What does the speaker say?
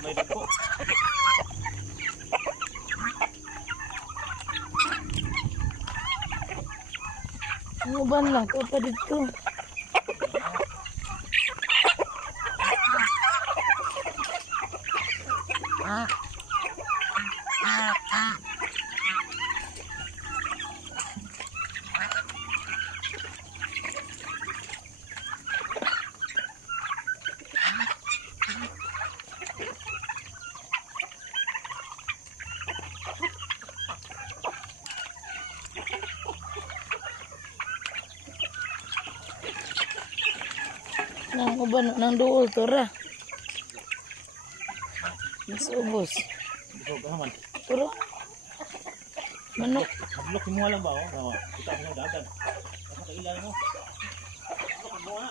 May dagko. Ano ba lang? Ito pa dito. Nang uban nang duol to ra. Mas ubos. Ito ka man. Turo. Manok. Hablok mo lang ba oh? Kita mo dagan. Sa kailan mo. Hablok mo na.